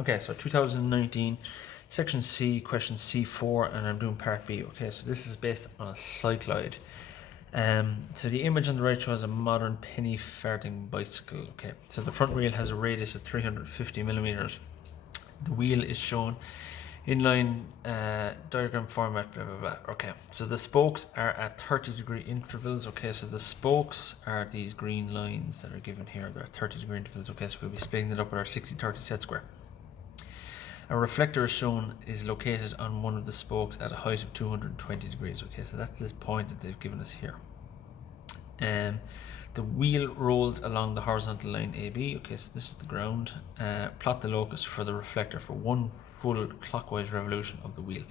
Okay, so 2019, section C, question C4, and I'm doing part B. Okay, so this is based on a cycloid. So the image on the right shows a modern penny farthing bicycle. Okay, so the front wheel has a radius of 350 millimeters. The wheel is shown inline diagram format, blah blah blah. Okay, so the spokes are at 30-degree intervals. Okay, so the spokes are these green lines that are given here. They're at 30-degree intervals. Okay, so we'll be splitting it up with our 60-30 set square. A reflector is shown is located on one of the spokes at a height of 220 degrees. Okay, so that's this point that they've given us here. The wheel rolls along the horizontal line AB. Okay, so this is the ground. Plot the locus for the reflector for one full clockwise revolution of the wheel.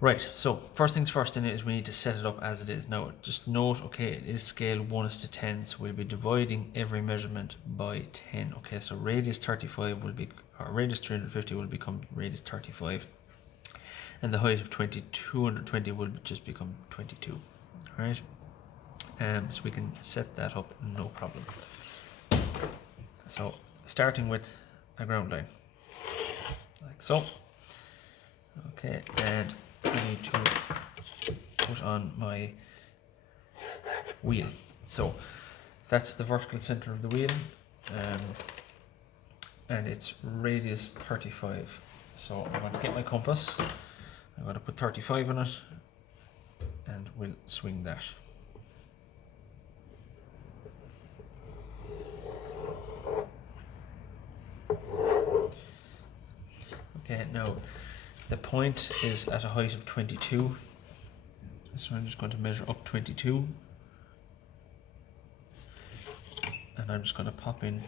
Right, so first things first in it is we need to set it up as it is. Now, just note, okay, it is scale 1:10, so we'll be dividing every measurement by 10. Okay, so radius 35 will be, or radius 350 will become radius 35. And the height of 220 will just become 22. Alright, so we can set that up, no problem. So, starting with a ground line, like so. Okay, and I need to put on my wheel. So that's the vertical center of the wheel, and it's radius 35. So I'm going to get my compass, I'm going to put 35 on it, and we'll swing that. Okay, now the point is at a height of 22, so I'm just going to measure up 22, and I'm just going to pop in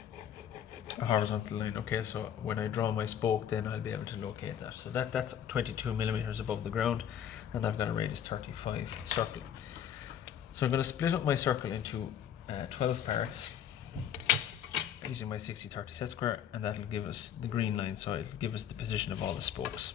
a horizontal line. Okay, so when I draw my spoke, then I'll be able to locate that. So that's 22 millimeters above the ground, and I've got a radius 35 circle. So I'm going to split up my circle into 12 parts using my 60-30 set square, and that'll give us the green line, so it'll give us the position of all the spokes.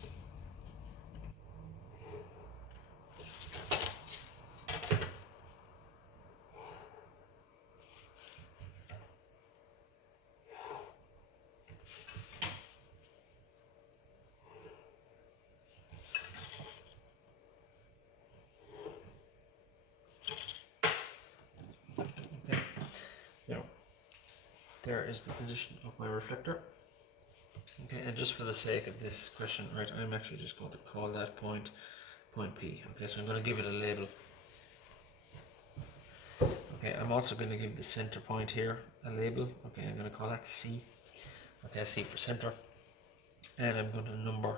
There is the position of my reflector. Okay, and just for the sake of this question, right, I'm actually just going to call that point P. Okay, so I'm going to give it a label. Okay, I'm also going to give the center point here a label. Okay, I'm going to call that C. Okay, C for center. And I'm going to number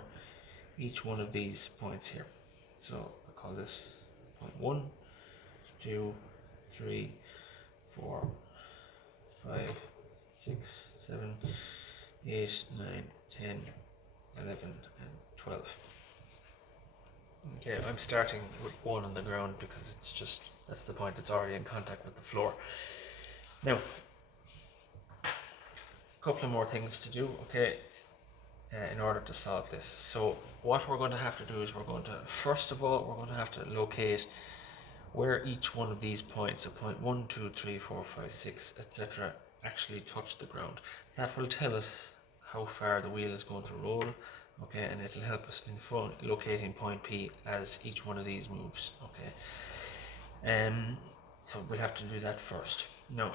each one of these points here. So I'll call this point 1, 2, 3, 4, 5, 6, 7, 8, 9, 10, 11, and 12. Okay, I'm starting with 1 on the ground because it's just, that's the point that's already in contact with the floor. Now, a couple of more things to do, okay, in order to solve this. So what we're going to have to do is we're going to, first of all, we're going to have to locate where each one of these points, so point 1, 2, 3, 4, 5, 6, etc., actually touch the ground. That will tell us how far the wheel is going to roll, okay, and it'll help us in locating point P as each one of these moves, okay. So we'll have to do that first. Now,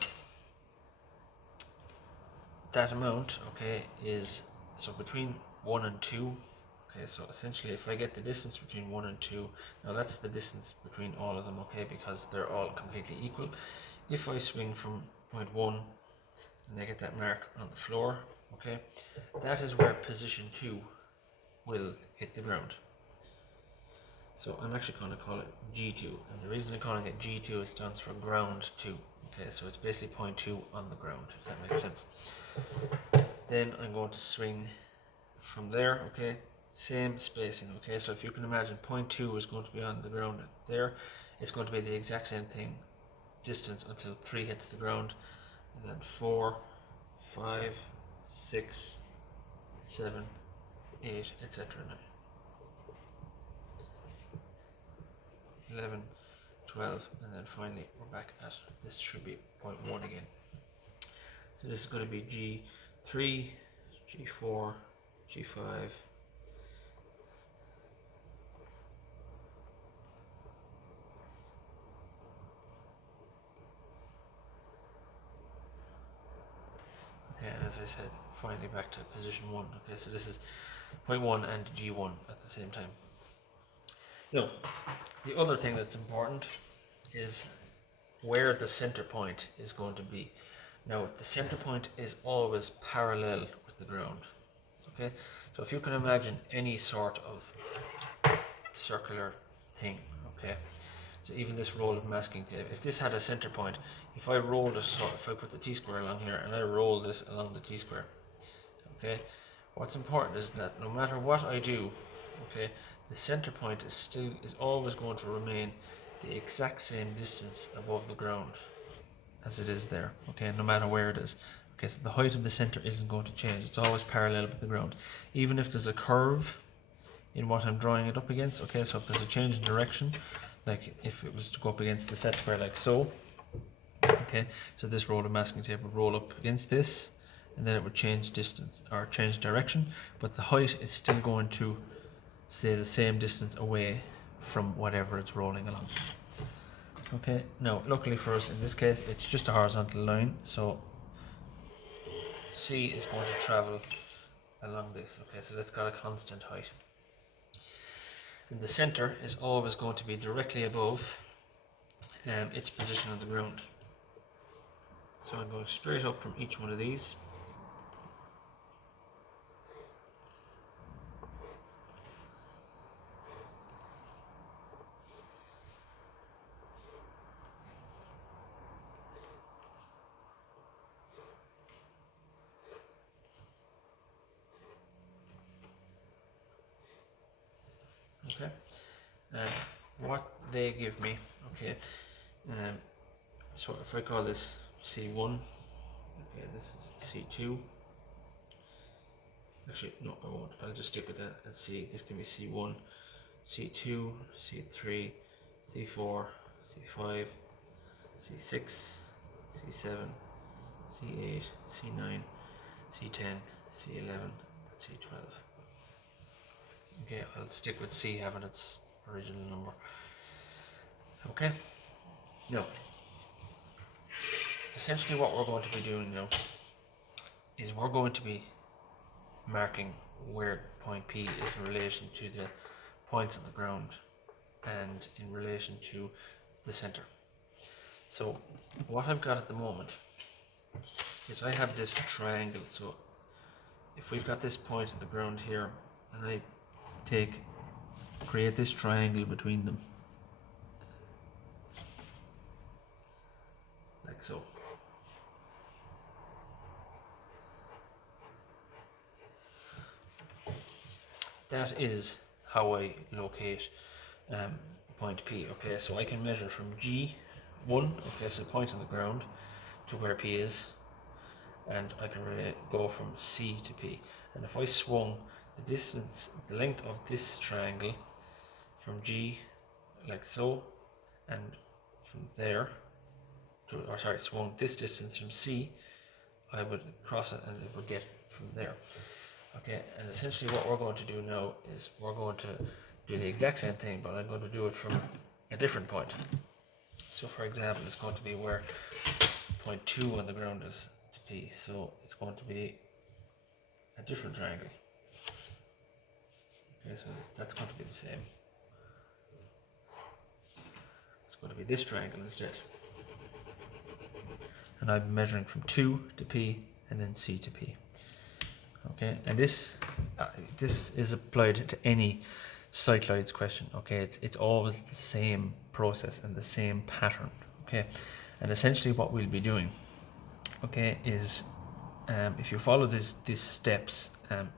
that amount, okay, is so between 1 and 2. Okay, so essentially if I get the distance between 1 and 2, now that's the distance between all of them, okay, because they're all completely equal. If I swing from point 1 and I get that mark on the floor, okay, that is where position 2 will hit the ground. So I'm actually going to call it G2, and the reason I'm calling it G2 is stands for ground 2. Okay, so it's basically point 2 on the ground, if that makes sense. Then I'm going to swing from there, okay, same spacing, okay, so if you can imagine point 2 is going to be on the ground there, it's going to be the exact same thing, distance until 3 hits the ground, and then 4, 5, 6, 7, 8, etc. 11, 12, and then finally we're back at, this should be point 1 again. So this is going to be G3, G4, G5, okay, and as I said, finally back to position 1. Okay, so this is point 1 and G1 at the same time. Now, the other thing that's important is where the center point is going to be. Now, the center point is always parallel with the ground. Okay, so if you can imagine any sort of circular thing, okay, so even this roll of masking tape, if this had a center point, if I rolled it, so if I put the T-square along here and I roll this along the T-square, okay, what's important is that no matter what I do, okay, the center point is always going to remain the exact same distance above the ground as it is there, okay, no matter where it is. Okay, so the height of the center isn't going to change. It's always parallel with the ground. Even if there's a curve in what I'm drawing it up against, okay, so if there's a change in direction, like if it was to go up against the set square like so, okay, so this roll of masking tape would roll up against this, and then it would change distance or change direction, but the height is still going to stay the same distance away from whatever it's rolling along. Okay, now luckily for us in this case it's just a horizontal line, so C is going to travel along this. Okay, so that's got a constant height. And the center is always going to be directly above its position on the ground. So I'm going straight up from each one of these. Okay, and what they give me, okay, so if I call this C1, okay, this is C2, actually no I won't, I'll just stick with that and C, this can be C1, C2, C3, C4, C5, C6, C7, C8, C9, C10, C11, C12. Okay, I'll stick with C having its original number. Okay, now essentially what we're going to be doing now is we're going to be marking where point P is in relation to the points of the ground and in relation to the center. So what I've got at the moment is I have this triangle. So if we've got this point of the ground here and I create this triangle between them like so. That is how I locate point P. Okay, so I can measure from G1, okay, so the point on the ground, to where P is, and I can really go from C to P. And if I swung the distance, the length of this triangle from G, like so, and from there to, or sorry, swung this distance from C, I would cross it and it would get from there. Okay, and essentially what we're going to do now is we're going to do the exact same thing, but I'm going to do it from a different point. So for example, it's going to be where point 2 on the ground is to P, so it's going to be a different triangle. Okay, so that's going to be the same. It's going to be this triangle instead. And I'm measuring from 2 to P and then C to P. Okay, and this is applied to any cycloids question. Okay, it's always the same process and the same pattern. Okay, and essentially what we'll be doing, okay, is if you follow these steps,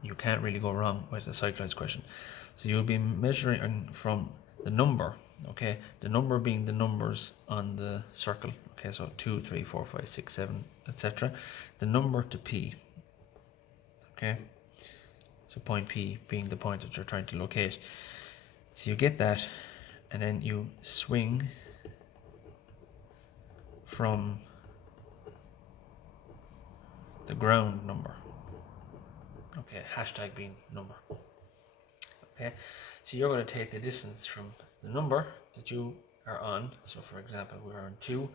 you can't really go wrong with a cycloids question. So you'll be measuring from the number, okay, the number being the numbers on the circle. Okay, so 2, 3, 4, 5, 6, 7, etc. The number to P. Okay, so point P being the point that you're trying to locate. So you get that, and then you swing from the ground number. Okay, hashtag being number. Okay, so you're going to take the distance from the number that you are on. So for example, we're on 2,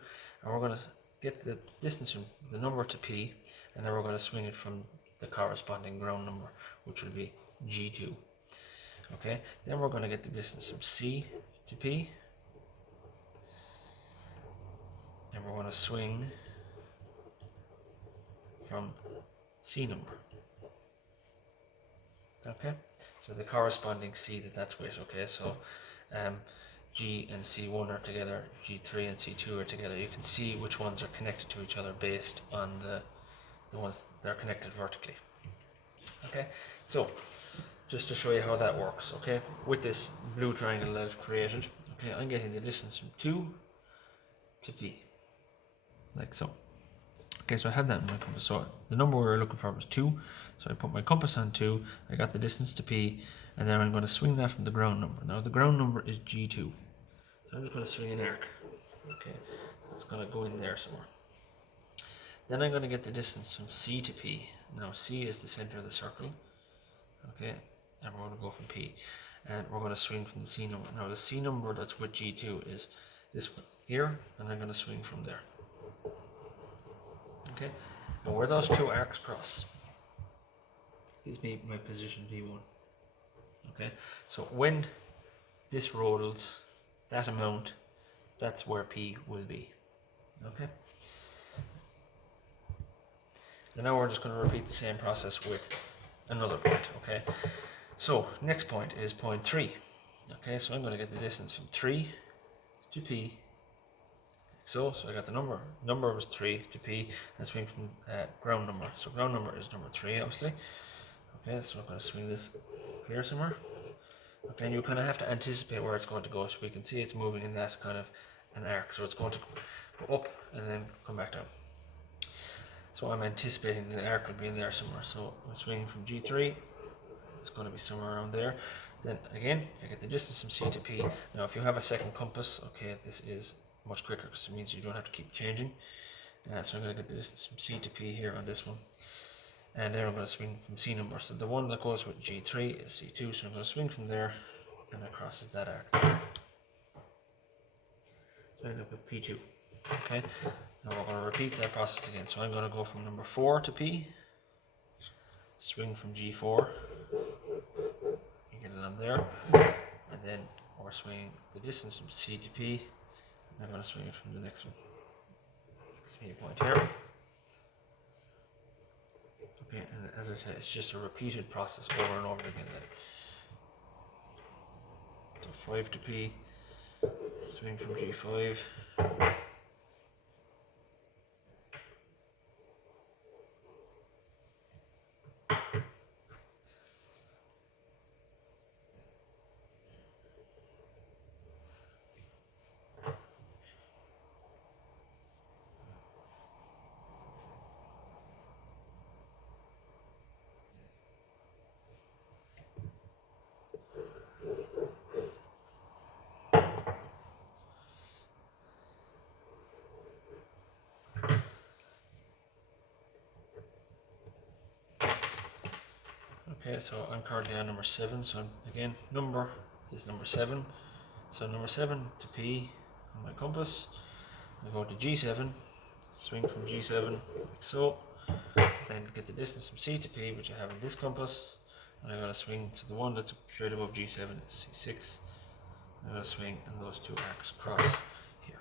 and we're going to get the distance from the number to P, and then we're going to swing it from the corresponding ground number, which will be G2. Okay, then we're going to get the distance from C to P, and we're going to swing from C number. Okay, so the corresponding C that's with. Okay, so G and C1 are together, G3 and C2 are together. You can see which ones are connected to each other based on the ones that are connected vertically. Okay, so just to show you how that works, okay, with this blue triangle that I've created, okay, I'm getting the distance from 2 to P, like so. Okay, so I have that in my compass. So the number we were looking for was 2, so I put my compass on 2, I got the distance to P, and then I'm going to swing that from the ground number. Now the ground number is G2, so I'm just going to swing an arc. Okay, so it's going to go in there somewhere. Then I'm going to get the distance from C to P. Now C is the center of the circle, okay, and we're going to go from P, and we're going to swing from the C number. Now the C number that's with G2 is this one here, and I'm going to swing from there. Okay, and where those two arcs cross is my position P1. Okay, so when this rolls that amount, that's where P will be. Okay, and now we're just going to repeat the same process with another point. Okay, so next point is point 3. Okay, so I'm going to get the distance from 3 to P. So I got the number was 3 to P, and swing from ground number. So ground number is number 3, obviously. Okay, so I'm going to swing this here somewhere. Okay, and you kind of have to anticipate where it's going to go, so we can see it's moving in that kind of an arc. So it's going to go up and then come back down. So I'm anticipating the arc will be in there somewhere. So I'm swinging from G3. It's going to be somewhere around there. Then again, I get the distance from C to P. Now, if you have a second compass, okay, this is much quicker because it means you don't have to keep changing. So I'm going to get the distance from C to P here on this one, and then I'm going to swing from C number. So the one that goes with G3 is C2, so I'm going to swing from there, and it crosses that arc. So I end up with P2. Okay, now we're going to repeat that process again. So I'm going to go from number 4 to P, swing from G4, you get it on there, and then we're swinging the distance from C to P. I'm going to swing it from the next one. Gives me a point here. Okay, and as I said, it's just a repeated process over and over again. So 5 to P, swing from G5. Okay, so I'm currently on number 7, so again, number is number 7. So number 7 to P on my compass. I go to G7, swing from G7 like so, then get the distance from C to P, which I have in this compass, and I'm going to swing to the one that's straight above G7, is C6. I'm going to swing, and those two arcs cross here.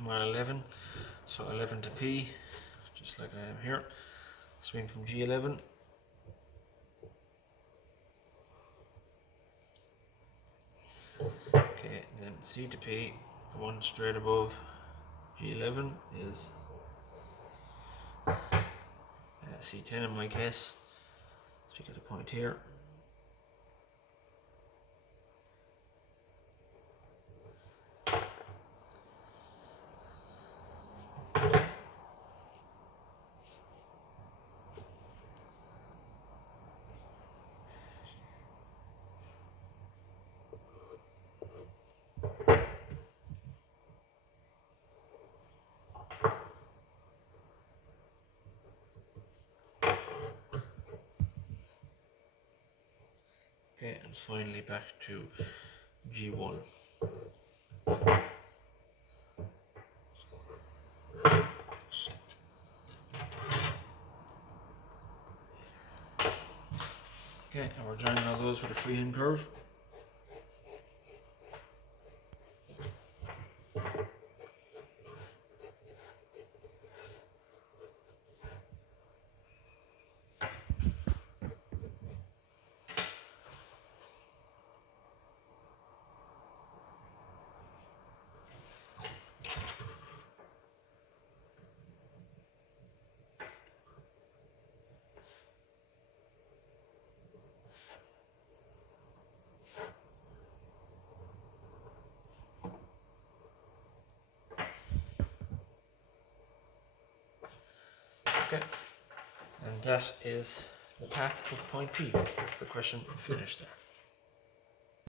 I'm on 11, so 11 to P, just like I am here. Swing from G11. Okay, then C to P, the one straight above G11 is C10 in my case. So we get a point here. Okay, and finally back to G1. Okay, and we're joining all those with a freehand curve. Okay, and that is the path of point P. That's the question finished there.